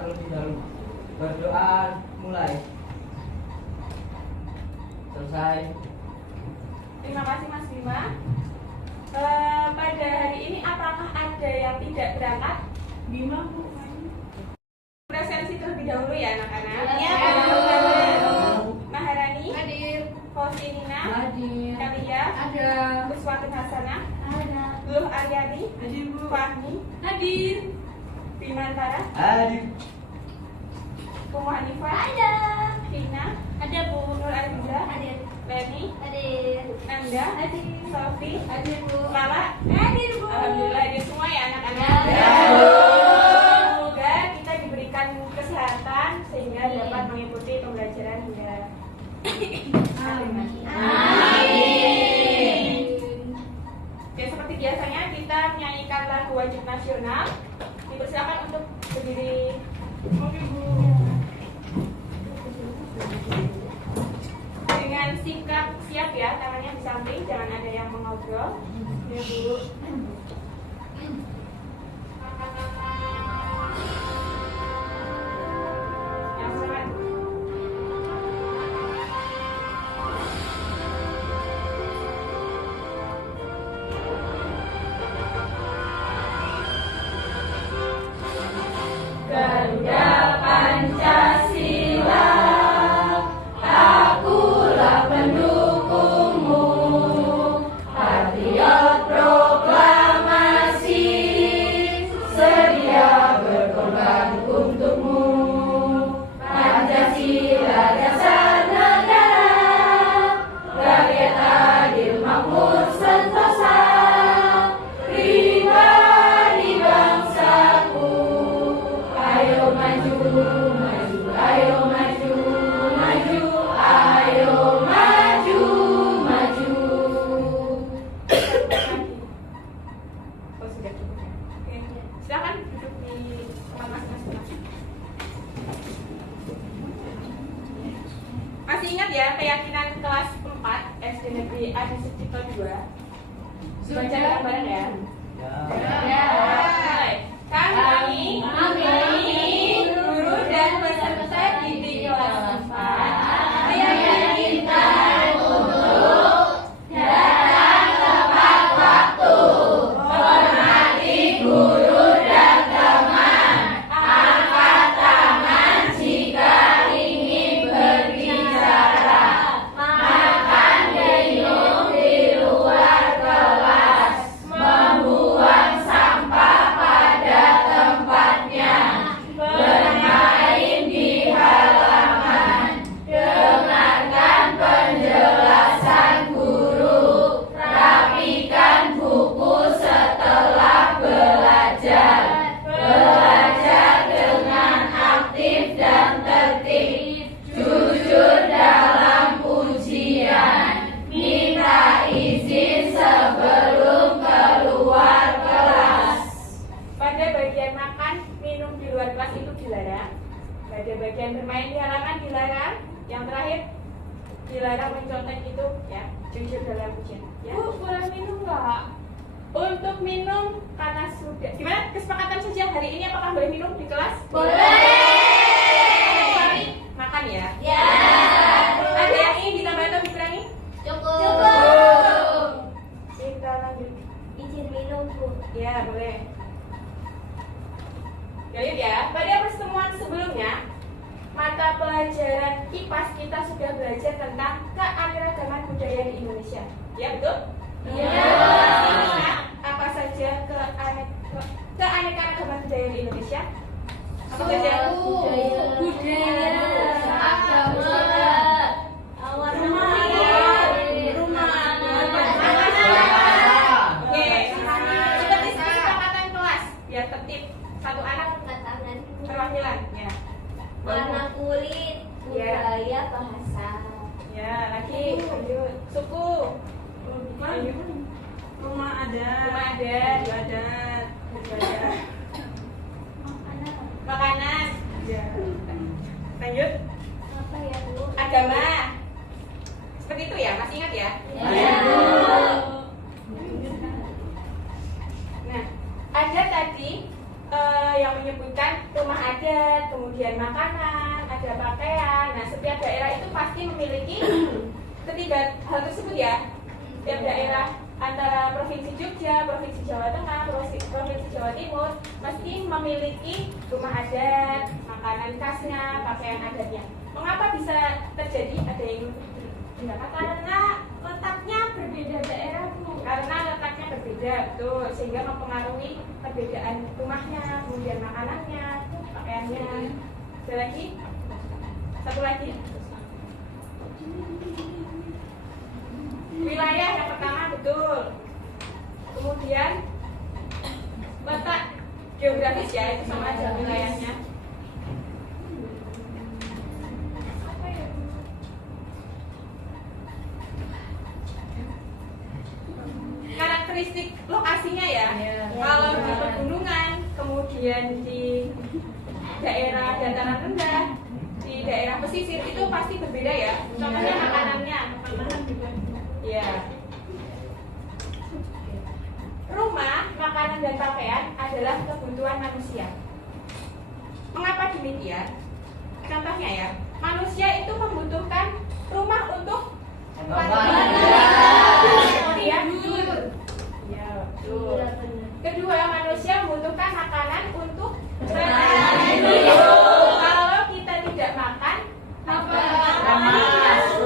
terlebih dahulu. Berdoa mulai. Selesai. Terima kasih Mas Bima. Pada hari ini apakah ada yang tidak berangkat? Bima, Bu. Presensi terlebih dahulu ya anak-anak. Ya. Maharani, Hadir. Fauzinina, Hadir. Kalia, Ada. Uswatun Hasanah, Ada. Luluh Aryani, Hadir, Bu. Fahmi, Hadir. Bimantara, Hadir. Umu Hanifah, Ada. Vina, Ada, Bu. Nur Arbiza, Hadir. Leni, Hadir. Nanda, Hadir. Sofi, Hadir, Bu. Lala. Hadir, Bu. Alhamdulillah hadir semua ya anak-anak. Ya. Semoga kita diberikan kesehatan sehingga dapat mengikuti pembelajaran hingga Amin. Ya, seperti biasanya kita menyanyikan lagu wajib nasional. Dipersilakan untuk berdiri. Oke, Bu. Dengan sikap siap ya, tangannya di samping, jangan ada yang mengobrol. Ya, Bu. Yang semangat. Garuda Pancasila, akulah pendukungmu, patriot proklamasi, sedia berkorban untukmu. Pancasila dasar negara, rakyat adil makmur sentosa, pribadi bangsaku. Ayo maju, maju, ayo maju, maju, ayo maju, maju. Oh, sudah cukup ya. Oke, silakan duduk di tempat masing-masing. Masih ingat ya keyakinan kelas 4 SD Negeri Adi Sucipto 2? Baca bareng ya. Ya. Mulai. Kami guru dan peserta didik kelas 4 meyakinkan untuk datang tepat waktu, hormati guru dan teman, angkat tangan jika ingin berbicara, makan minum di luar kelas, membuang sampah pada tempatnya, bermain di halaman, dengarkan penjelasan guru, rapikan buku setelah belajar, belajar dengan aktif dan tertib, jujur dalam ujian, minta izin sebelum keluar kelas. Pada bagian makan, minum di luar kelas itu dilarang. Pada bagian bermain di halaman dilarang. Yang terakhir, dilarang mencontek itu ya, jujur dalam ujian. Ya. Bu, boleh minum nggak? Untuk minum karena sudah. Gimana kesepakatan saja hari ini apakah boleh minum di kelas? Boleh. Makan ya. Ya. Ada yang ingin ditambah atau dikurangi? Cukup. Kita lanjut. Izin minum, Bu. Ya, boleh. Lanjut ya. Pada pertemuan sebelumnya, mata pelajaran IPAS kita sudah belajar tentang keanekaragaman budaya di Indonesia. Ya, betul? Iya. Apa saja keanekaragaman budaya di Indonesia? Apa saja? Budaya, agama, rumah, Oke. Seperti kesepakatan kelas, biar tertib. Satu anak perwakilan. Ya. warna kulit, budaya, bahasa. Ya, lagi lanjut. Suku. Rumah adat. Rumah adat. Adat. Makanan. Ya. Lanjut. Apa ya, Bu? Agama. Seperti itu ya, masih ingat ya? Ya. Nah, ada tadi yang menyebutkan rumah adat, kemudian makanan, ada pakaian. Nah, setiap daerah itu pasti memiliki ketiga hal tersebut ya. Setiap daerah antara Provinsi Jogja, Provinsi Jawa Tengah, Provinsi Jawa Timur mesti memiliki rumah adat, makanan khasnya, pakaian adatnya. Mengapa bisa terjadi ada yang berbeda? Karena letaknya berbeda daerah, Bu. Karena letaknya berbeda, betul, sehingga mempengaruhi perbedaan rumahnya, kemudian makanannya, pakaiannya. Ada lagi? Satu lagi. Wilayah yang pertama, betul. Kemudian letak geografis ya, itu sama aja wilayahnya. Karakteristik lokasinya ya. Kalau di pegunungan, kemudian di daerah dataran rendah, di daerah pesisir itu pasti berbeda ya. Contohnya makanannya. Ya. Rumah, makanan dan pakaian adalah kebutuhan manusia. Mengapa demikian? Contohnya ya, manusia itu membutuhkan rumah untuk ya, betul. Ya, betul. Kedua, manusia membutuhkan makanan untuk hidup. Kalau kita tidak makan, apa?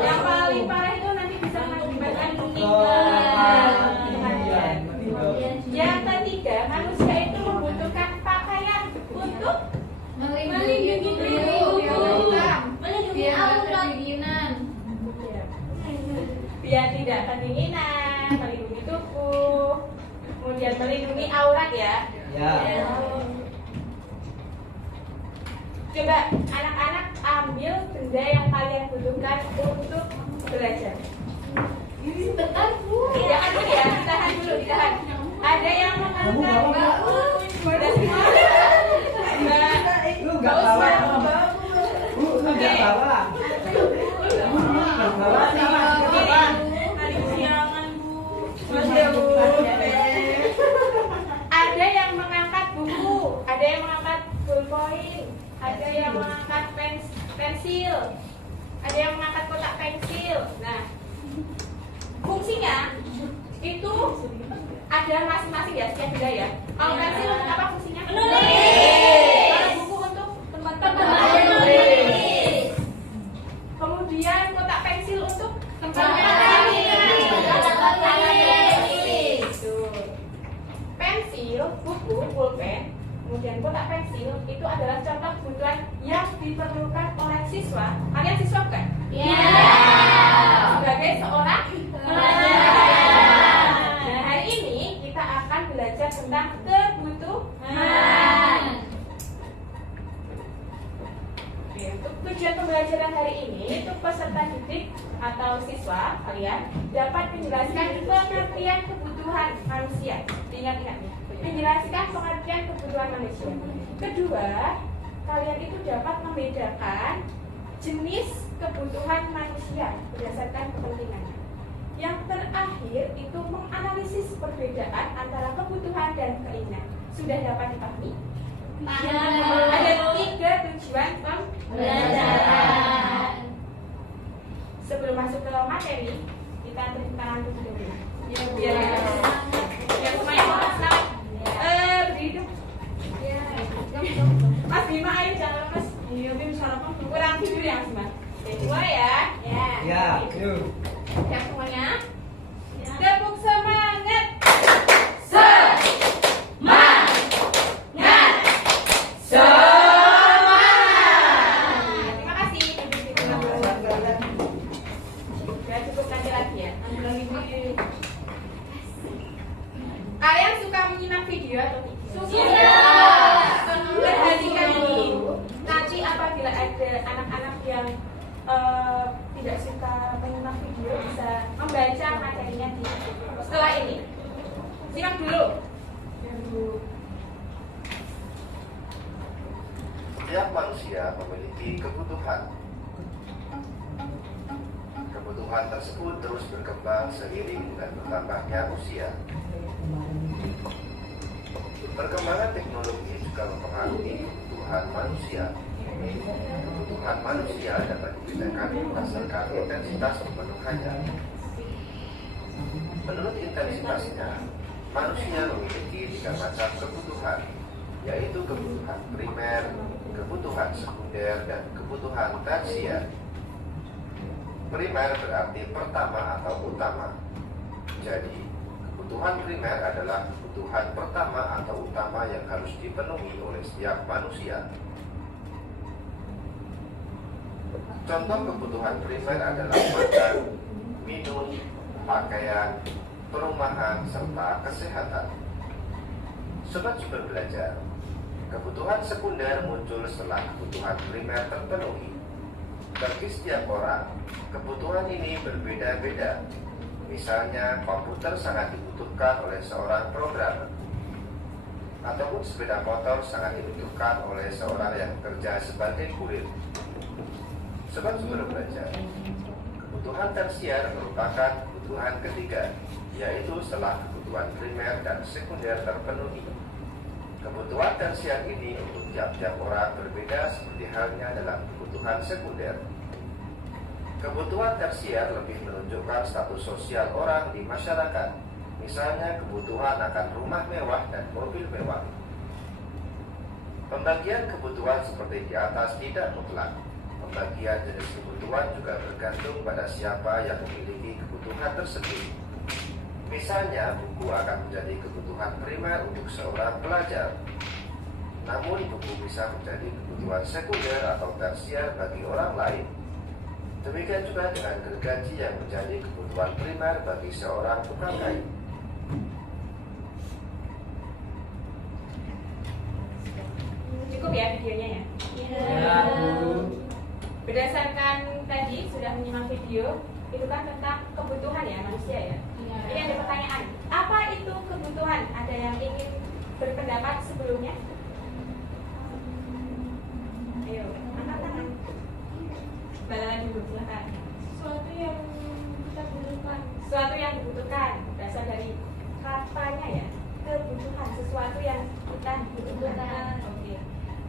Yang paling parah itu nanti bisa mengakibatkan kematian. Yang ketiga, manusia itu membutuhkan pakaian untuk melindungi aurat, biar tidak kedinginan, melindungi tubuh, kemudian melindungi aurat ya. Ya. Coba anak-anak ambil benda yang kalian butuhkan untuk belajar. Sebentar, Bu. Jangan dulu ya, ditahan dulu, ditahan. Ada yang mengangkat udah semua? Lu nggak bawa? Bu, lu nggak bawa? Nggak bawa sama? Ada yang mengangkat buku, ada yang mengangkat ballpoint, ada yang mengangkat pensil, ada yang mengangkat kotak pensil. Nah, fungsinya itu ada masing-masing ya, setiap benda ya. Kalau pensil apa fungsinya? Menulis. Kalau buku untuk tempat menulis. Kemudian kotak pensil untuk tempat pensil, buku, pulpen, kemudian kotak pensil itu adalah contoh kebutuhan yang diperlukan oleh siswa. Kalian siswa bukan? Iya. Sebagai seorang pelajar. Nah, hari ini kita akan belajar tentang kebutuhan. Oke, untuk tujuan pembelajaran hari ini, untuk peserta didik atau siswa kalian dapat menjelaskan pengertian kebutuhan manusia. Ingat-ingat ya, menjelaskan pengertian kebutuhan manusia. Kedua, kalian itu dapat membedakan jenis kebutuhan manusia berdasarkan kepentingannya. Yang terakhir itu menganalisis perbedaan antara kebutuhan dan keinginan. Sudah dapat dipahami? Ada 3 tujuan pembelajaran. Sebelum masuk ke materi, kita tepuk tangan dulu. Biar yang semuanya mau senang. Berdiri dong. Mas Bima, ayo jangan lemes. Iya, Bim sarapan kurang tidur ya, Mas Bima. Dua ya. Ya, yuk. Ya semuanya. Tepuk semangat. Terima kasih. Ya cukup nanti lagi ya. Kalian suka menyimak video atau tidak? Suka. Perhatikan ini. Nanti apabila ada anak-anak yang tidak suka menyimak video bisa membaca materinya di setelah ini. Simak dulu. Setiap manusia memiliki kebutuhan. Kebutuhan tersebut terus berkembang seiring dengan bertambahnya usia. Perkembangan teknologi juga mempengaruhi kebutuhan. kebutuhan manusia. Kebutuhan manusia dapat dibedakan berdasarkan intensitas pemenuhannya. Menurut intensitasnya, manusia memiliki 3 macam kebutuhan, yaitu kebutuhan primer, kebutuhan sekunder, dan kebutuhan tersier. Primer berarti pertama atau utama. Jadi, kebutuhan primer adalah kebutuhan pertama atau utama yang harus dipenuhi oleh setiap manusia. Contoh kebutuhan primer adalah makan, minum, pakaian, perumahan, serta kesehatan. Sobat-sobat belajar, kebutuhan sekunder muncul setelah kebutuhan primer terpenuhi. Bagi setiap orang, kebutuhan ini berbeda-beda. Misalnya, komputer sangat dibutuhkan oleh seorang programmer, ataupun sepeda motor sangat dibutuhkan oleh seorang yang bekerja sebagai kurir. Sobat-sobat belajar, kebutuhan tersier merupakan kebutuhan ketiga, yaitu setelah kebutuhan primer dan sekunder terpenuhi. Kebutuhan tersier ini untuk tiap-tiap orang berbeda seperti halnya dalam kebutuhan sekunder. Kebutuhan tersier lebih menunjukkan status sosial orang di masyarakat, misalnya kebutuhan akan rumah mewah dan mobil mewah. Pembagian kebutuhan seperti di atas tidak mutlak. Pembagian jenis kebutuhan juga bergantung pada siapa yang memiliki kebutuhan tersebut. Misalnya, buku akan menjadi kebutuhan primer untuk seorang pelajar. Namun, buku bisa menjadi kebutuhan sekunder atau tersier bagi orang lain. Demikian juga dengan gergaji yang menjadi kebutuhan primer bagi seorang tukang kayu. Cukup ya videonya ya? Ya, Bu. Berdasarkan tadi sudah menyimak video, itu kan tentang kebutuhan ya manusia ya. Ini ada pertanyaan, apa itu kebutuhan? Ada yang ingin berpendapat sebelumnya? Ayo, angkat tangan. Balangan dulu, silakan. Sesuatu yang kita butuhkan. Sesuatu yang dibutuhkan, berasal dari katanya ya, kebutuhan, sesuatu yang kita butuhkan. Oke.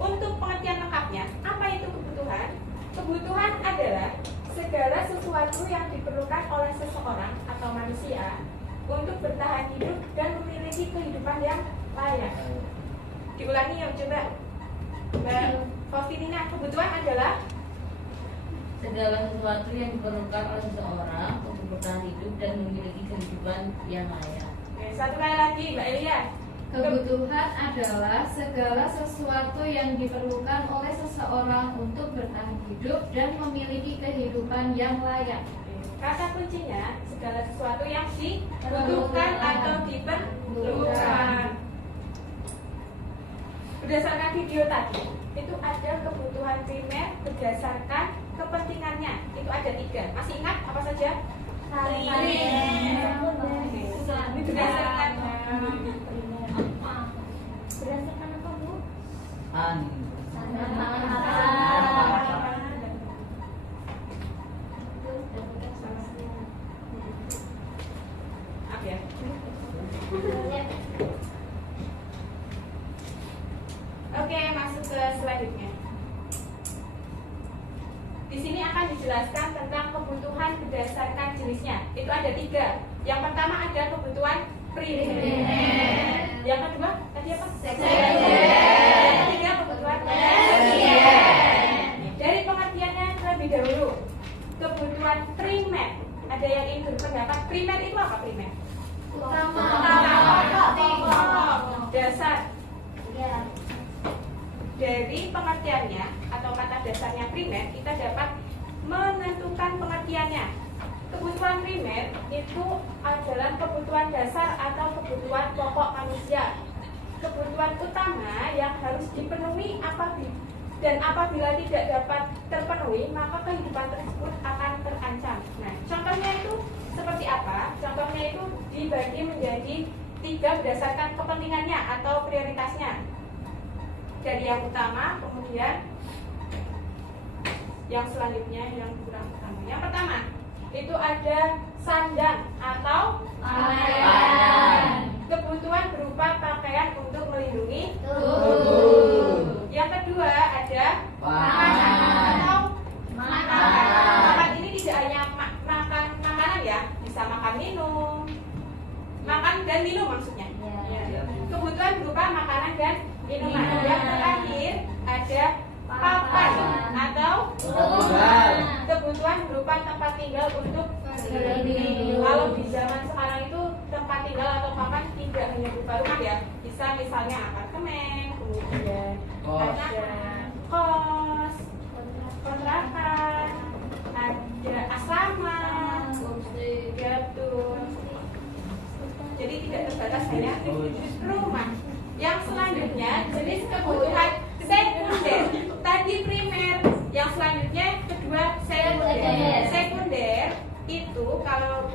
Untuk pengertian lengkapnya, apa itu kebutuhan? Kebutuhan adalah segala sesuatu yang diperlukan oleh seseorang atau manusia untuk bertahan hidup dan memiliki kehidupan yang layak. Diulangi ya, coba Mbak Faustina. Kebutuhan adalah segala sesuatu yang diperlukan oleh seseorang untuk bertahan hidup dan memiliki kehidupan yang layak. Oke, satu kali lagi Mbak Elia. Kebutuhan adalah segala sesuatu yang diperlukan oleh seseorang untuk bertahan hidup dan memiliki kehidupan yang layak. Kata kuncinya segala sesuatu yang dibutuhkan atau diperlukan. Berdasarkan video tadi, itu ada kebutuhan primer berdasarkan kepentingannya. Itu ada 3. Masih ingat apa saja? Berdasarkan apa, Bu? Maaf ya. Oke, masuk ke selanjutnya. Di sini akan dijelaskan tentang kebutuhan berdasarkan jenisnya. Itu ada 3. Yang pertama ada kebutuhan primer. Yang kedua tadi apa? Sekunder. Yang ketiga kebutuhan tersier. Dari pengertiannya terlebih dahulu, kebutuhan primer. Ada yang ingin berpendapat primer itu apa primer? Utama. Pokok, dasar. Dari pengertiannya atau kata dasarnya primer, kita dapat menentukan pengertiannya. Kebutuhan primer itu adalah kebutuhan dasar atau kebutuhan pokok manusia. Kebutuhan utama yang harus dipenuhi dan apabila tidak dapat terpenuhi, maka kehidupan tersebut akan terancam. Nah, contohnya itu seperti apa? Contohnya itu dibagi menjadi 3 berdasarkan kepentingannya atau prioritasnya. Dari yang utama, kemudian yang selanjutnya yang kurang utama. Yang pertama, itu ada sandang atau pakaian. Kebutuhan berupa pakaian untuk melindungi tubuh. Yang kedua, kedua ada Makan. atau Makan. makan ini tidak hanya makan makanan ya, bisa makan minum, makan dan minum maksudnya. Ya. Kebutuhan berupa makanan dan minuman. Yang terakhir ada papan atau kebutuhan berupa tempat tinggal untuk hidup. kalau di zaman sekarang itu tempat tinggal atau papan tidak hanya berupa rumah ya, bisa misalnya apartemen, kemudian ada kos, kontrakan, ada asrama, gitu. Jadi tidak terbatas hanya rumah. Yang selanjutnya jenis kebutuhan sekunder. Tadi primer, yang selanjutnya kedua sekunder. Sekunder itu kalau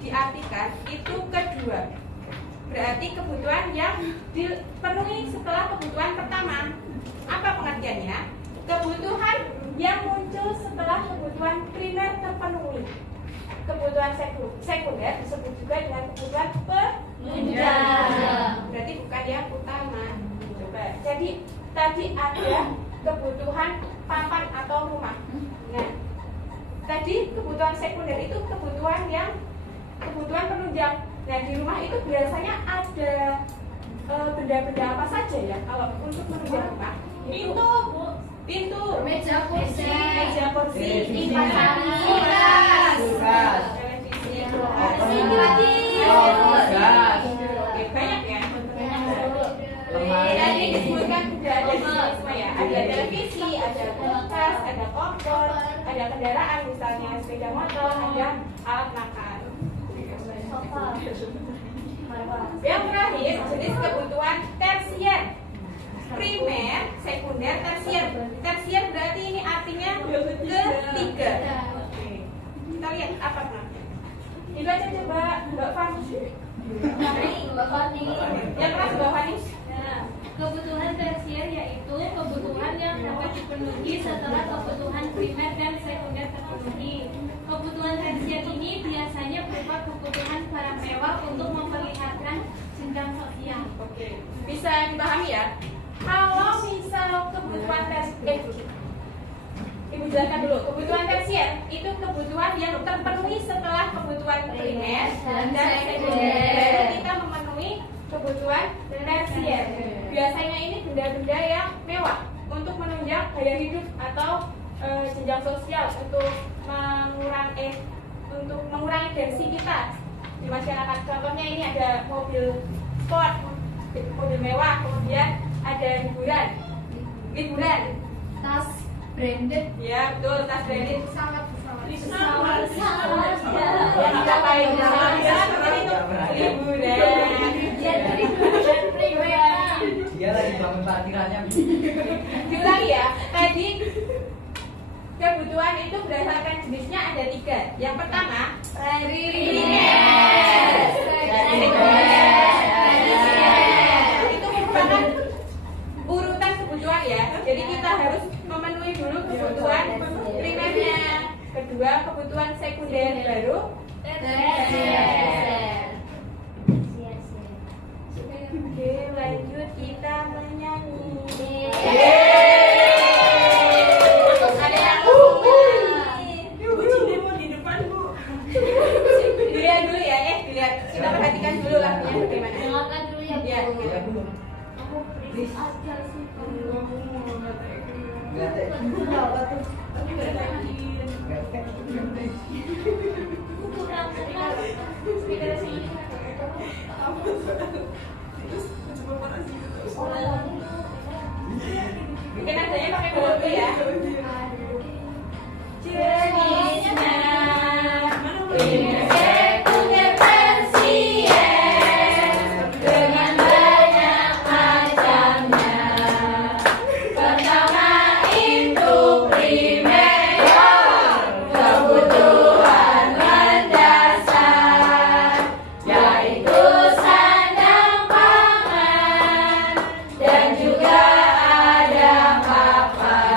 diartikan itu kedua. Berarti kebutuhan yang dipenuhi setelah kebutuhan pertama. Apa pengertiannya? Kebutuhan yang muncul setelah kebutuhan primer terpenuhi. Kebutuhan sekunder disebut juga dengan kebutuhan penunjang. Berarti bukan yang utama. Coba. Jadi tadi ada kebutuhan papan atau rumah. Nah, tadi kebutuhan sekunder itu kebutuhan penunjang. Nah, di rumah itu biasanya ada benda-benda apa saja ya kalau untuk menunjang rumah? Pintu, Meja kursi, kipas angin, kulkas, televisi, Oke, banyak ya. Tadi disebutkan sudah ada di sini semua ya. Ada televisi, ada kulkas, ada kompor, ada kendaraan misalnya sepeda motor, ada alat makan. Yang terakhir jenis kebutuhan tersier. Primer, sekunder, tersier. Tersier berarti ini artinya ketiga. Oke. Kita lihat apa namanya. Dibaca coba Mbak Fani. Yang keras Mbak Fani. Kebutuhan tersier yaitu kebutuhan yang dapat dipenuhi setelah kebutuhan primer dan sekunder terpenuhi. Kebutuhan tersier ini biasanya berupa kebutuhan barang mewah untuk memperlihatkan jenjang sosial. Oke. Bisa dipahami ya? Kalau misal kebutuhan tersier, Ibu jelaskan dulu. Kebutuhan tersier itu kebutuhan yang terpenuhi setelah kebutuhan primer dan sekunder. Baru kita memenuhi kebutuhan tersier. Biasanya ini benda-benda yang mewah untuk menunjang gaya hidup atau jenjang sosial untuk mengurangi tensi kita di masyarakat. Contohnya ini ada mobil sport, mobil mewah, kemudian ada liburan, Tas branded, ya betul, tas branded, pesawat. yang kita pakai seperti itu liburan. Dia lagi bangun parkirannya. Diulangi ya, tadi kebutuhan itu berdasarkan jenisnya ada 3. Yang pertama primer, itu merupakan urutan kebutuhan ya. Jadi kita harus memenuhi dulu kebutuhan primernya, kedua kebutuhan sekunder, baru tersier. Oke, lanjut kita menyanyi. Ada yang dilihat dulu ya, dilihat. Kita perhatikan dulu lagunya bagaimana. Dengarkan dulu ya, Bu. Ya. Aku berisik aja sih. Kurang dengar. Speaker sini. Mungkin adanya pakai dulu ya. Jenisnya primer, sekunder, tersier dengan banyak macamnya. Pertama itu primer, kebutuhan mendasar, yaitu sandang pangan dan juga ada papan.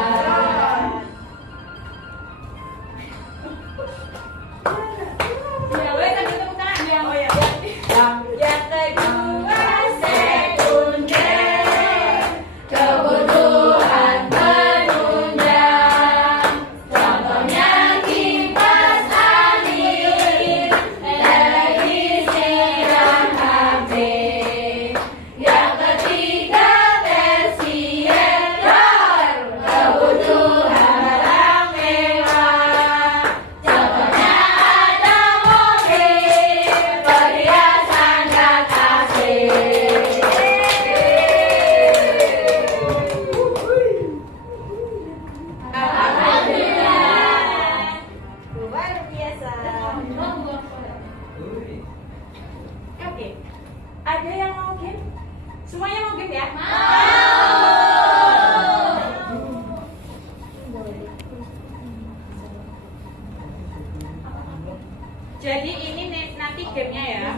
Jadi ini nanti gamenya ya.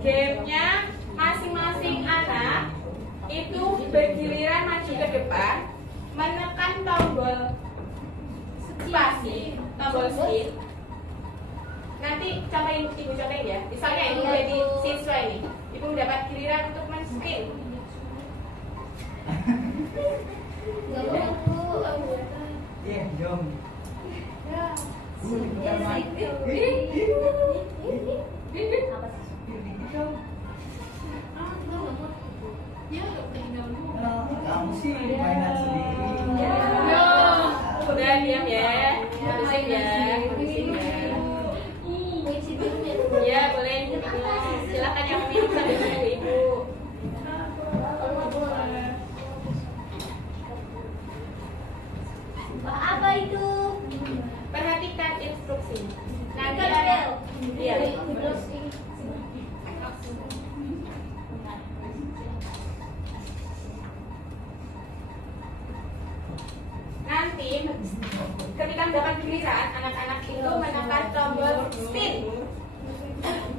Gamenya masing-masing anak itu bergiliran maju ke depan, menekan tombol spasi, tombol skip. Nanti cobain ibu cobain ya. Misalnya ibu jadi siswa ini, ibu mendapat giliran untuk men-skip. Iya, jom. Kamu sih mainan sendiri. Udah diam ya. Habisin ya. Habisin ya. Ya boleh. Silakan yang minum sambil menunggu ibu. Apa itu? Perhatikan instruksi. Nanti Kan ada. bel. Iya. Nanti ketika mendapat giliran, anak-anak itu menekan tombol spin.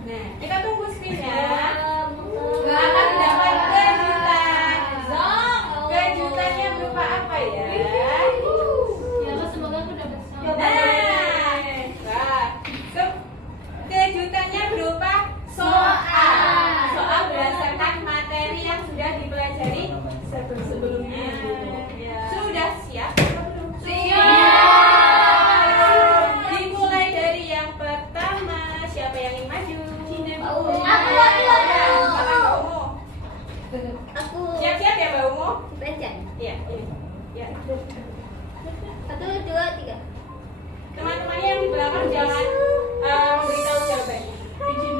Nah, kita tunggu spinnya. Akan mendapat kejutan. Kejutannya berupa apa ya? Ya, semoga aku dapat Nah, kejutannya berupa soal. Soal berdasarkan materi yang sudah dipelajari sebelumnya. Sudah siap? Dimulai dari yang pertama. Siapa yang ingin maju? Aku. Aku. Siap-siap ya Mbak Umu? Baca. Iya, ini. Ya. 1, 2, 3. Teman-temannya yang di belakang jangan memberitahu jawabannya. Ayo.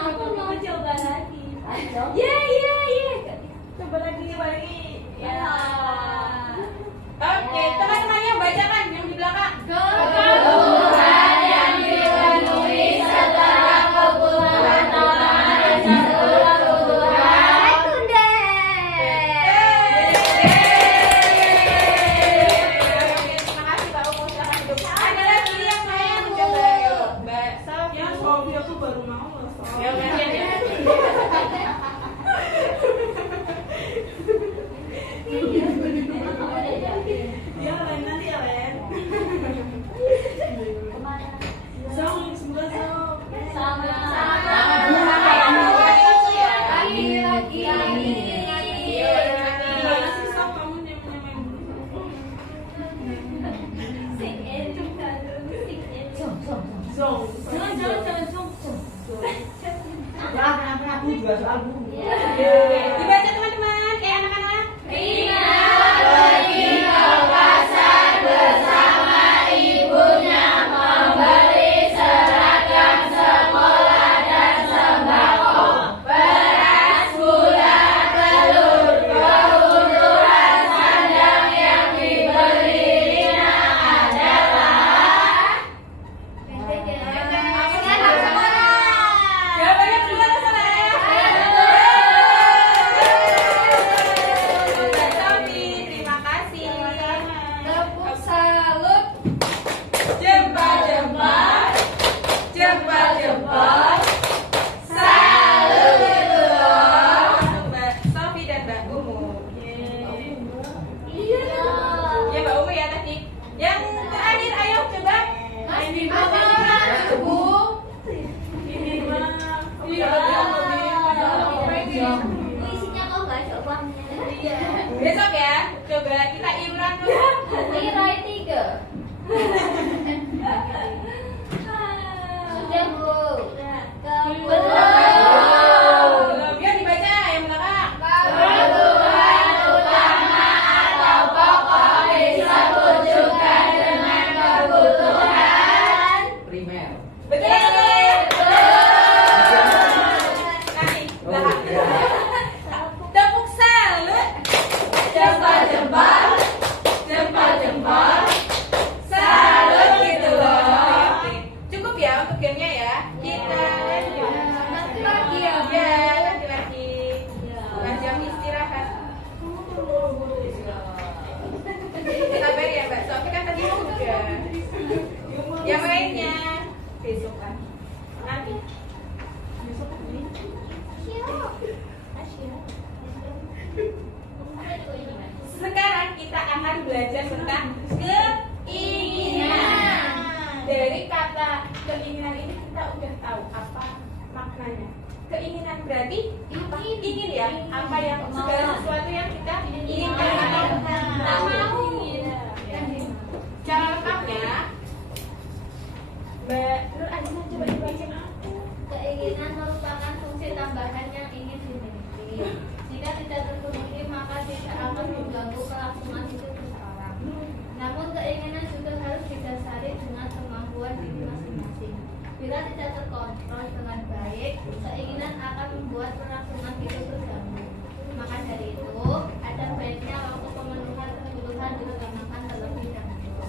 Aku mau coba lagi. Coba lagi. Ya. Oke, teman-teman yang bacakan yang di belakang. Kebutuhan yang dipenuhi setelah kebutuhan tambahan dan setelah kebutuhan sekunder. Terima kasih Mbak Umu, silakan duduk. Ada lagi yang lain coba yuk. Mbak Sofi. Ya, Sofi aku baru mau loh, Sof. Ya udah ya. Ya, Len, nanti ya, Len. Zong, semoga Zong. Gimana sih, Sof, kamu nyamain dulu? Zong. Ya, kenapa aku juga soal bu? Dibaca teman-teman, anak-anak. Jawabannya benar atau salah ya? Mbak Sofi, terima kasih. Tepuk salut. Jempol. Salut. Mbak Sofi dan Mbak Umu. Ya Mbak Umu ya tadi. Yang terakhir ayo coba. Isinya kok nggak coba? Besok ya, coba kita iuran dulu. Nilai 3. Sudah Bu. Belum, ya dibaca yang belakang. Kebutuhan utama atau pokok disebutkan dengan kebutuhan Primer. Betul. Nanti belakang. Tepuk salut. Jempol. belajar tentang keinginan. Dari kata keinginan ini kita udah tahu apa maknanya. Keinginan berarti apa? Ingin ya, apa yang segala sesuatu yang kita inginkan atau tak mau. Cara lengkapnya, Mbak Nur Azina coba dibacain aku. Keinginan merupakan fungsi tambahan yang ingin dimiliki. Jika tidak terpenuhi, maka tidak akan mengganggu kelangsungan hidup seseorang. Namun keinginan juga harus didasari dengan kemampuan diri masing-masing. Bila tidak terkontrol dengan baik, keinginan akan membuat kelangsungan hidup terganggu. Maka dari itu, ada baiknya waktu pemenuhan kebutuhan diutamakan terlebih dahulu.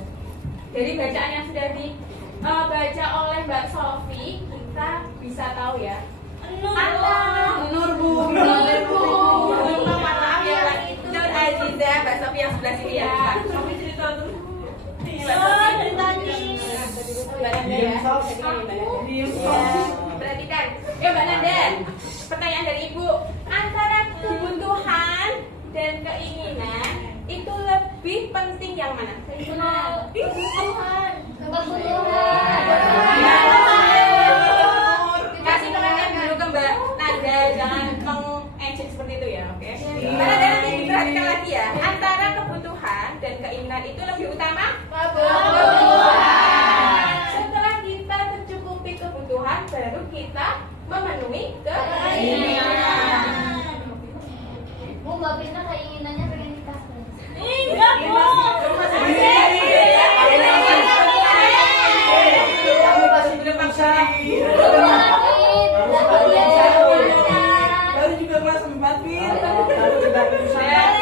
Dari bacaan yang sudah dibaca oleh Mbak Sofi, kita bisa tahu ya. Nur Bu. Mohon maaf ya Mbak Nur Aziza, Mbak Sofi yang sebelah sini ya. Sofi cerita terus. Mbak Sofi Mbak Nanda ya. Perhatikan. Mbak Nanda, pertanyaan dari Ibu. Antara kebutuhan dan keinginan itu lebih penting yang mana? Kebutuhan. Kasih pengertian dulu ke Mbak Nanda, jangan mengejek seperti itu ya, oke? Mbak Nanda nanti diperhatikan lagi ya. Antara kebutuhan dan keinginan itu lebih utama? Kebutuhan. Setelah kita tercukupi kebutuhan, baru kita memenuhi keinginan. Bu, Mbak Pinta keinginannya pengen nikah. Enggak, Bu. Belum maksa. Baru juga kelas 4, Pin. Baru juga berusaha.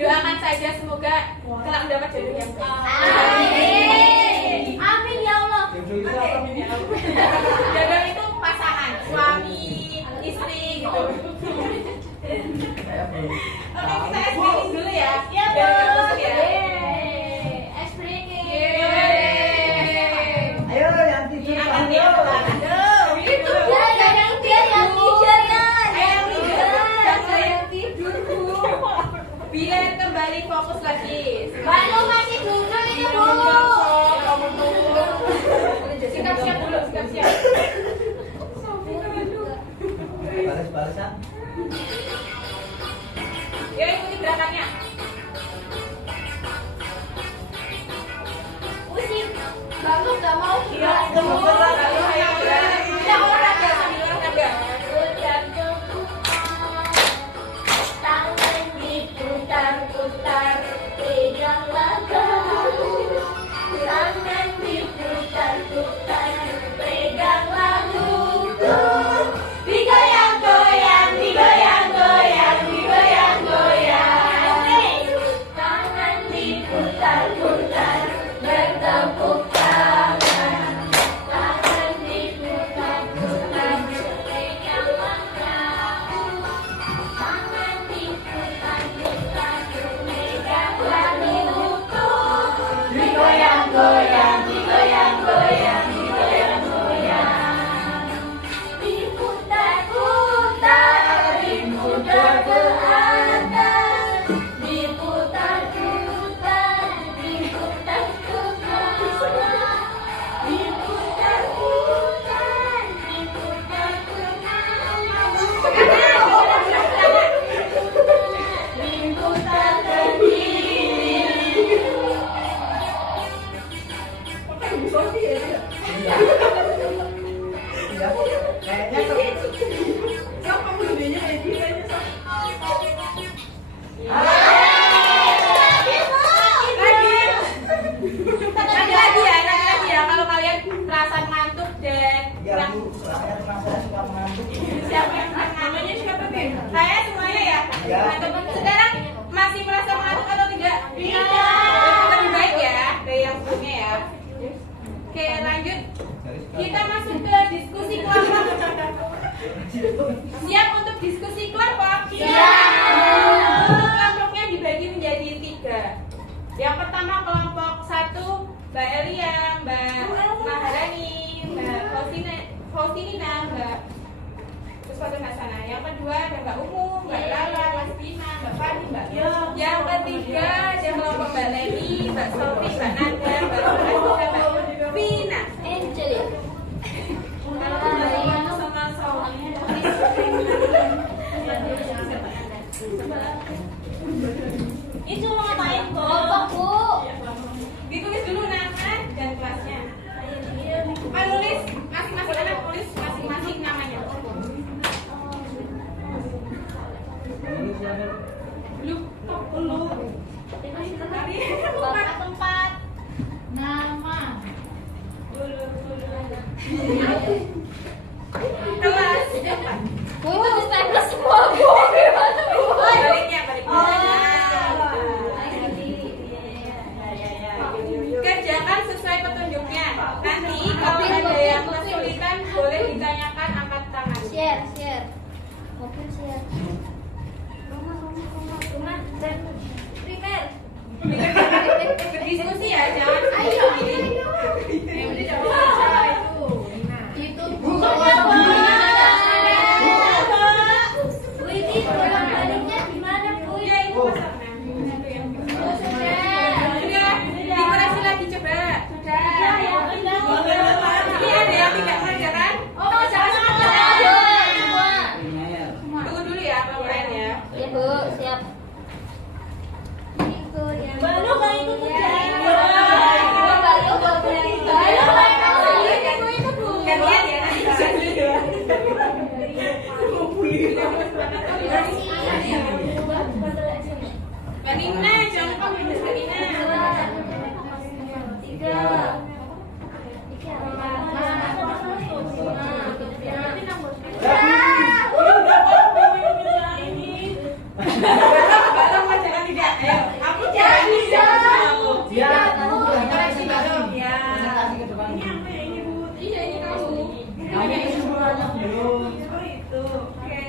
Doakan saja semoga kelak mendapat jodoh yang baik. Amin. Amin ya Allah. Jodoh itu pasangan, suami, istri gitu. Oke, kita explain dulu ya. Ya, Bu. Biar nggak bosan ya. Ayo yang tidur Angkat ayo. dia, aduh. Itu Dia yang tidur kan. yang tidur, Bu. Biar kembali fokus lagi. Baru masih duduk ini, Bu. Sikap siap dulu, sikap siap. Balas-balasan. Yuk ikuti gerakannya. Pusing. Bagus gak mau. Iya, nggak mau berat. Ayo, ayo, ayo. Kita olahraga sambil olahraga. Tangan diputar-putar, peganglah kau. Tangan diputar-putar, peganglah lutut. Digoyang-goyang, digoyang-goyang, digoyang-goyang. Tangan diputar-putar, bertepuk tangan. Tangan diputar-putar, peganglah kau. Tangan diputar-putar, peganglah lutut. Digoyang-goyang, digoyang-goyang, digoyang-goyang. Diputar-putar, diputar ke atas. Diputar-putar, diputar ke bawah. Diputar-putar, diputar ke kanan. Diputar ke kiri. Iya. Kayaknya Sok, kamu gedenya kayak gini aja, Sok. Lagi ya. Kalau kalian merasa ngantuk dan ya kurang Bu, saya suka mengantuk. siapa yang namanya siapa Bin? Saya semuanya ya. Ya. Ngantuk. Sekarang masih merasa ngantuk atau tidak? Lebih baik ya dari yang sebelumnya ya. Oke, lanjut. Kita masuk ke diskusi kelompok. Siap untuk diskusi kelompok? Siap. Kelompoknya dibagi menjadi 3. Yang pertama kelompok 1, Mbak Elia, Mbak Maharani, Mbak Faustina, Mbak Puspaten Hasana. Yang kedua ada Mbak Umu, Mbak Lala, Mas Bima, Mbak Fadi, Mbak. Yang ketiga ada kelompok Mbak Sofi, Mbak Nanda, Mbak Nanda, Mbak Vina. Angel ya. Itu mau ngapain kok? Bapak Bu. Ditulis dulu nama dan kelasnya. Nulis masing-masing anak tulis masing-masing namanya. Belum. Bapak tempat. Nama. Kelas. Bu itu staples semua Bu. Gimana Bu? Baliknya. Kerjakan sesuai petunjuknya. Nanti kalau ada yang kesulitan boleh ditanyakan, angkat tangan. Share. Oke, share. Rumah dan primer. Berdiskusi ya, jangan Ayo. Itu bukunya Bu. Bu ini ulang baliknya gimana Bu? Ya itu pasarnya. Sudah, dikoreksi lagi coba. Sudah. Ini ada yang tidak mengerjakan? Oh, jangan semua. Tunggu dulu ya, Pak Brian ya. Ya Bu, siap. Ikut yang Baru nggak ikut ujian. Gantian ya nanti. Mbak Nina, jangan lupa minus Mbak Nina. Balong mah jangan tidak. Ayo, aku jangan bisa. Ya. Koreksi balong ya. Kasih ke depan. Iya, ini kamu. Kamu itu semua anak belum. Oh itu, oke.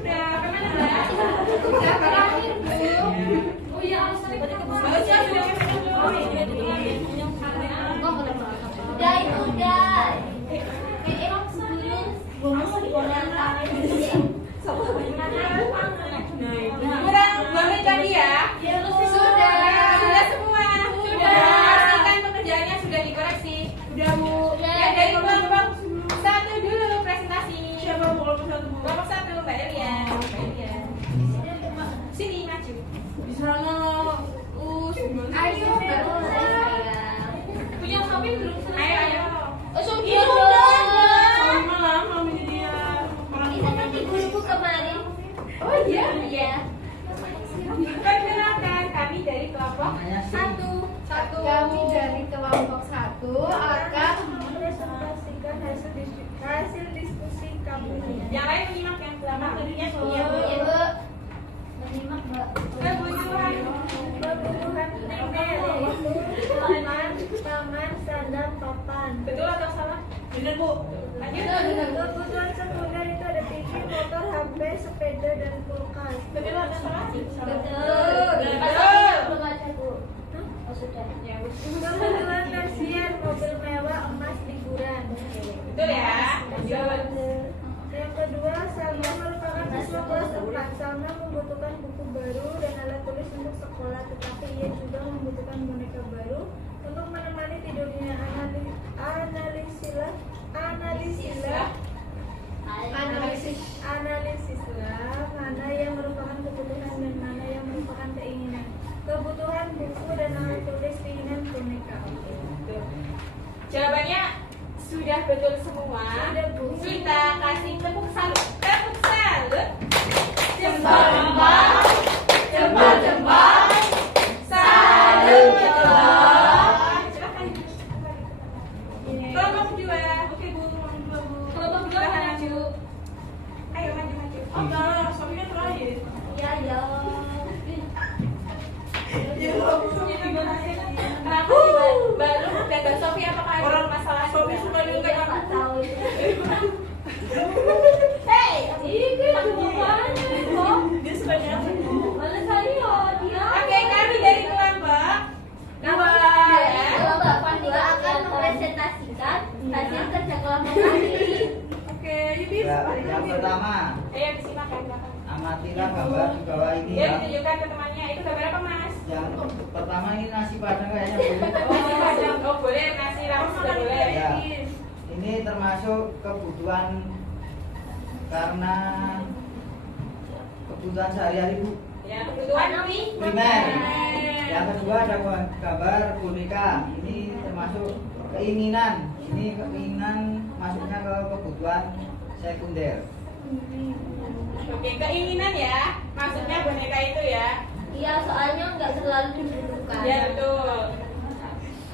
Udah, kemana Mbak? Udah, terakhir Bu. Oh iya, alasannya Bagus ya, sudah kemana? Oh iya, udah itu udah. kurang 2 menit lagi ya. Sudah semua. Sudah. Pastikan pekerjaannya sudah dikoreksi. Udah Bu. Ya dari kelompok 1 dulu presentasi. Siapa kelompok 1? Kelompok 1 Mbak Delia. Sini maju. Di sana Ayo, Punya Sofi belum selesai. Ayo. Oh, Iya, sama lah mami dia. Kita kan ibu-ibu kemarin. Oh iya. Iya. Perkenalkan kami dari kelompok Satu. Kami dari kelompok 1 akan Presentasikan hasil diskusi kami. yang lain menyimak yang belakang. Iya, Bu. Menyimak, Mbak. Kebutuhan Kebutuhan primer, taman, sandal, papan. betul atau salah? Bener Bu. Lanjut. Kebutuhan sekunder itu ada TV, motor, HP, sepeda, dan kulkas. Betul atau salah? Betul. Betul. Belum ada, Bu. Oh, sudah. Ya, Bu. Kebutuhan tersier, mobil mewah, emas, liburan. Betul ya. Lanjut. Yang kedua, Salma merupakan siswa kelas 4. Salma membutuhkan buku baru dan alat tulis untuk sekolah, tetapi ia juga membutuhkan boneka baru untuk menemani tidurnya. Analisislah mana yang merupakan kebutuhan dan mana yang merupakan keinginan. Kebutuhan buku dan alat tulis, keinginan boneka. Jawabannya sudah betul semua. Sudah, Bu. Kita kasih tepuk salut. Tepuk salut. Jembal, Jembal. Salut. Silakan. Kelompok 2. Oke Bu. Kelompok 2 maju. Ayo maju. Oh, enggak, Sofinya terakhir. ya ya. Kenapa sih Mbak Lu dan Mbak Sofi apakah ada masalah? Sofi suka Iya, diutek. Pak, tahu. Hey, Ini jawabannya kok. Dia suka nyanyi Bu. Mana saya dia? Oke, kami dari kelompok dua. Kelompok kedua akan mempresentasikan hasil kerja kelompok kami. Oke, Yudi. Ya, yang pertama Ayo disimak yang belakang. amatilah gambar di bawah ini Dia ya. ditunjukkan ke temannya. Itu gambar apa, Mas? Yang pertama ini nasi padang kayaknya Bu. Oh, padang. Oh, boleh. Nasi rames juga boleh. Ya. Ini termasuk kebutuhan karena kebutuhan sehari-hari Bu. Ya, kebutuhan Primer. Yang kedua ada gambar boneka. Ini termasuk keinginan. Ini keinginan masuknya ke kebutuhan sekunder. Oke, keinginan ya. Maksudnya boneka itu ya. Iya, soalnya nggak selalu dibutuhkan. Ya, betul.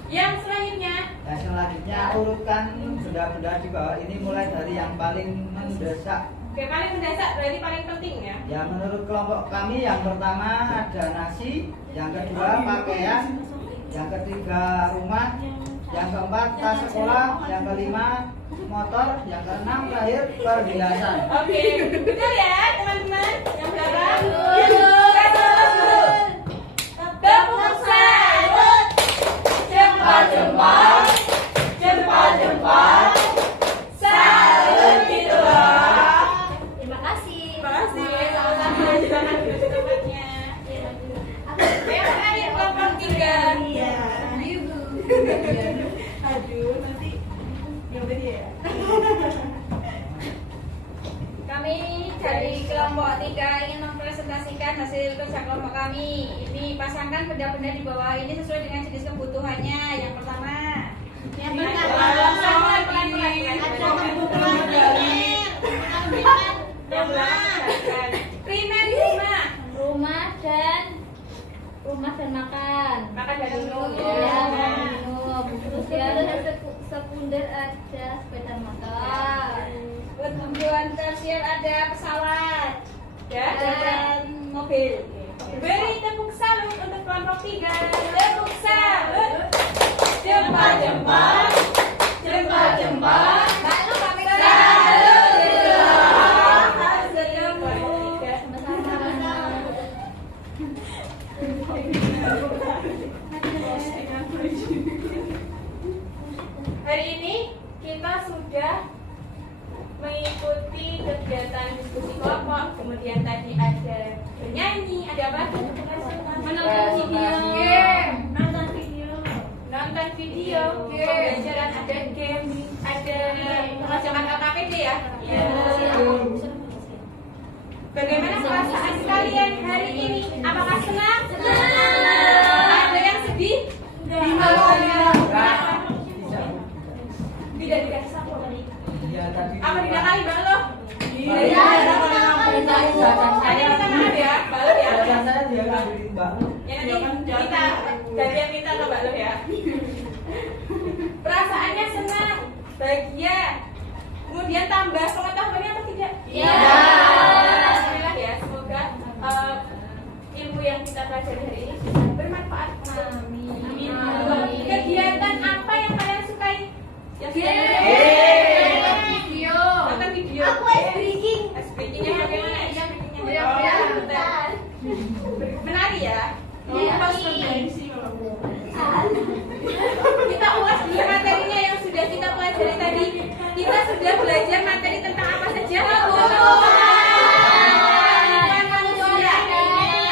Yang selanjutnya, Dan selanjutnya urutkan benda-benda di bawah ini mulai dari yang paling mendesak. oke, paling mendasar berarti paling penting ya. Ya menurut kelompok kami yang pertama ada nasi, yang kedua pakaian, yang ketiga rumah, yang keempat tas sekolah, yang kelima motor, yang keenam terakhir perhiasan. Oke, betul ya teman-teman. Yang belakang. Tepuk salut. Jempol-jempol. Jempol-jempol. Salut gitu loh. Terima kasih. Terima kasih. Sama-sama. Silakan duduk di tempatnya. Yang terakhir kelompok 3. Iya. Aduh, nanti yang tadi ya. Kami dari kelompok 3 ingin mempresentasikan hasil kerja kelompok kami. Ini pasangkan benda-benda di bawah ini sesuai dengan jenis kebutuhannya. Yang pertama, Yang Pelan-pelan, pelan-pelan. ada kebutuhan primer, Yang belakang. Primer rumah dan makan. makan dan minum Ya, ya. minum. Terus yang sekunder ada sepeda motor. kebutuhan tersier ada pesawat Ya. dan mobil. Beri tepuk salut untuk kelompok 3. Tepuk salut. Jempol-jempol. Jempol-jempol. Lalu kami Salut gitu loh. Hari ini kita sudah mengikuti kegiatan diskusi kelompok, kemudian tadi ada bernyanyi, ada apa? Menonton video. Nonton video, pembelajaran, ada game, ada pengajaran LKPD ya. Bagaimana perasaan kalian hari ini? Apakah senang? Ada yang sedih? Tidak dikasih sapu tadi. Ya tadi. Apa tidak kali balok? Iya. Tadi minta maaf ya, balok ya. Jajan saya dia nggak beli Mbak. Ya nanti kita gantian minta ke balok ya. Perasaannya senang, bahagia, kemudian tambah pengetahuannya atau tidak? Iya. Alhamdulillah ya, semoga ilmu yang kita pelajari hari ini bisa bermanfaat. Amin. Kegiatan apa yang kalian sukai? Yang Video. nonton video. Aku ice breaking. Ice breakingnya bagaimana? Iya, breakingnya. Bentar. Menari ya. Iya. Kita ulas dulu materinya yang sudah kita pelajari tadi. Kita sudah belajar materi tentang apa saja? Lingkungan manusia.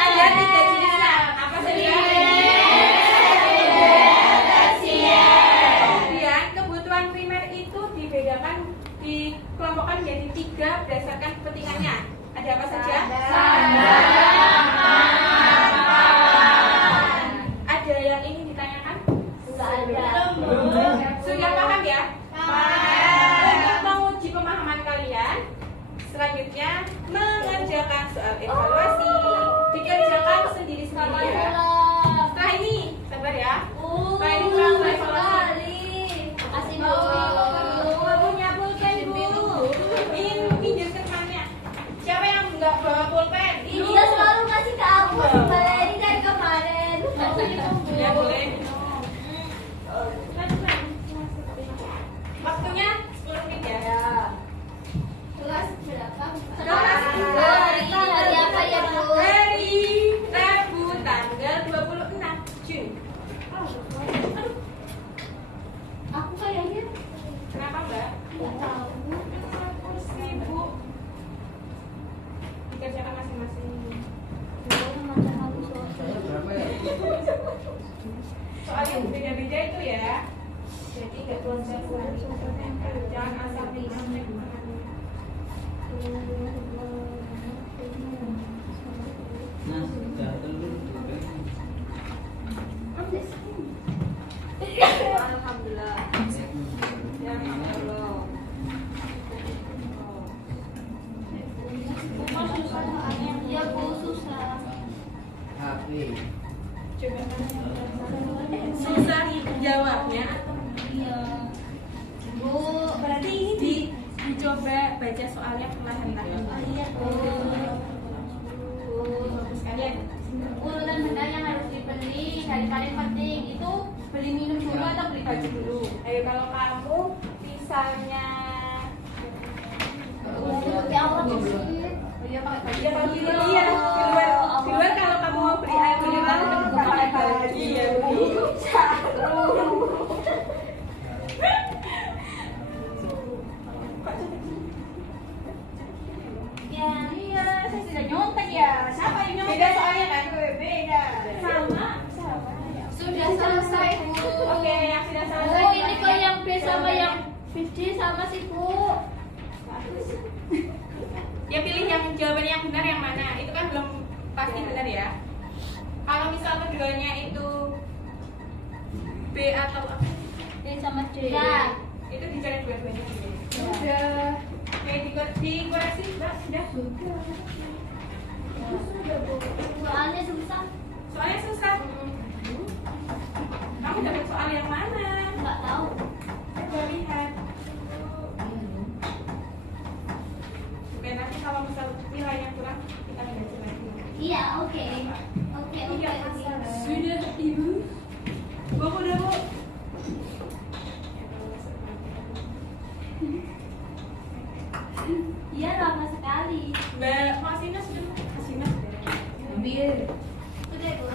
Ada 3 jenisnya. Apa saja? Kemudian kebutuhan primer itu dibedakan, dikelompokkan menjadi 3 berdasarkan kepentingannya. Ada apa saja? Ada yang ingin ditanyakan? Sudah paham ya? Untuk menguji pemahaman kalian, selanjutnya mengerjakan soal evaluasi, dikerjakan sendiri-sendiri ya. Setelah ini, sabar ya. Setelah ini soal evaluasi. Makasih Bu. Punya pulpen Bu. Ingin pinjam ke temannya. Siapa yang nggak bawa pulpen? Dia selalu ngasih ke aku. Ini dari kemarin. Ya boleh. Waktunya 10 menit ya. Kelas berapa? Kelas Hari apa ya Bu? Hari Rabu tanggal 26 Juni. Aku kayaknya Kenapa Mbak? nggak tahu. Kursi Bu. Dikerjakan masing Soalnya beda-beda itu ya. Jadi nggak konsekuensi. Jangan asal pilih. Nah, sudah telur juga. Alhamdulillah. Ya Allah. Ya Bu, susah. HP. Susah jawabnya. Iya. Bu, Berarti ini dicoba baca soalnya perlahan-lahan. oh iya Bu. Sekalian. Urutan benda yang harus dibeli dari paling penting itu beli minum dulu atau beli baju dulu? Ayo kalau kamu misalnya Ya Allah sih. ya kalau di luar kalau kamu mau beli air mineral kamu pakai baju ya begitu. Ya, Iya, saya sudah nyontek ya. Siapa yang nyontek? Beda soalnya kan? Beda. Sama. sudah selesai Bu. Oke, yang sudah selesai. Oh, ini kok yang B sama yang B sama sih Bu. Ya pilih yang jawaban yang benar yang mana. Itu kan belum pasti benar ya. Kalau misal keduanya itu B atau apa? D sama D. Ya. Itu dicari dua-duanya dulu. Sudah. Oke, dikoreksi Mbak, sudah. Soalnya susah. Soalnya susah. Kamu dapat soal yang mana? Enggak tahu. Coba lihat. Oke, nanti kalau misal nilainya kurang, kita ganti lagi. Iya, oke. Oke. Sudah, Ibu. Bu, udah, Bu. Iya, lama sekali. Mbak Masina sudah. Masina sudah. Ambil. Sudah, Bu.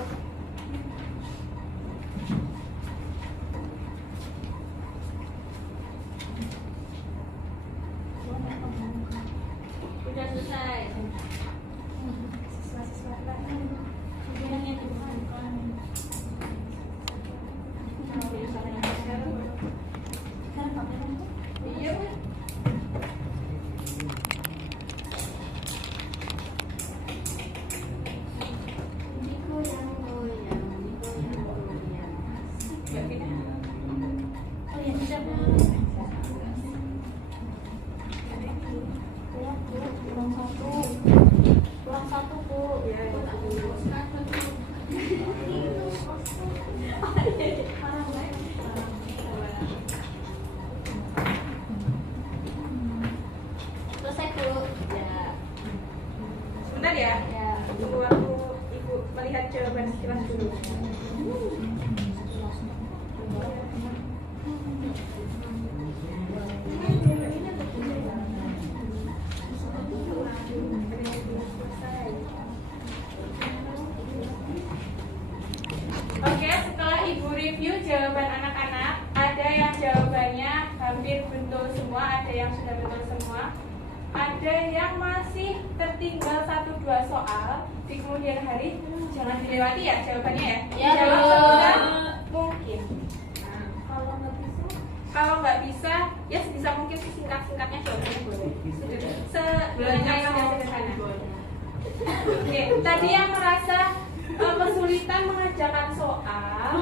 Sudah selesai. Iya, Bu. Mbak Vina. Oh ya, sudah, Bu. Kurang satu, Bu. Ya, Selesai, Bu. Ya. sebentar ya. Ya. Tunggu aku Ibu melihat jawaban sekilas dulu. Oke, setelah Ibu review jawaban anak-anak, ada yang jawabannya hampir betul semua, ada yang sudah betul semua, ada yang masih tertinggal 1-2 soal di kemudian hari. Jangan dilewati ya jawabannya ya. Ya, Jawab Bu. sebisa mungkin. Nah, Kalau nggak bisa, kalau nggak bisa, ya sebisa mungkin singkat-singkatnya jawabannya boleh. Sederhana yang sederhana. Oke, tadi yang merasa kesulitan mengerjakan soal,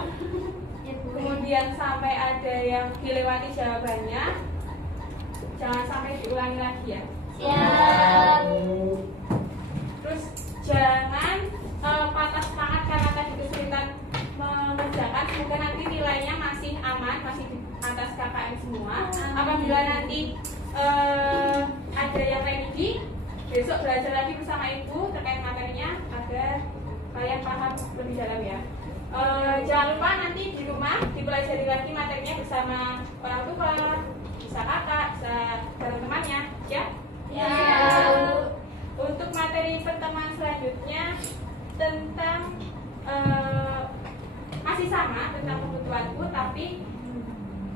ya, Bu. kemudian sampai ada yang dilewati jawabannya, jangan sampai diulangi lagi ya. Siap. Terus jangan patah semangat karena tadi kesulitan mengerjakan. Semoga nanti nilainya masih aman, masih di atas KKM semua. Apabila nanti ada yang remedi, besok belajar lagi bersama Ibu terkait materinya agar kalian paham lebih dalam ya. Jangan lupa nanti di rumah dipelajari lagi materinya bersama orang tua, bisa kakak, bisa bareng temannya, ya. Ya. Untuk materi pertemuan selanjutnya tentang masih sama tentang kebutuhanku, tapi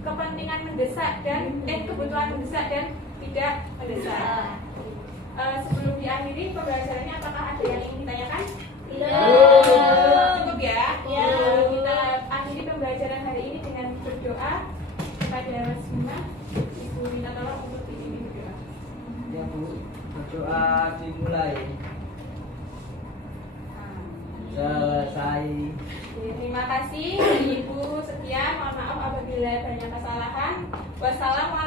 kepentingan mendesak dan kebutuhan mendesak dan tidak mendesak. Sebelum diakhiri pembelajarannya, apakah ada yang ingin ditanyakan? Tidak. Cukup ya. Ya. Kita dimulai. Selesai. Terima kasih dari Ibu. Sekian, mohon maaf apabila banyak kesalahan. Wassalamualaikum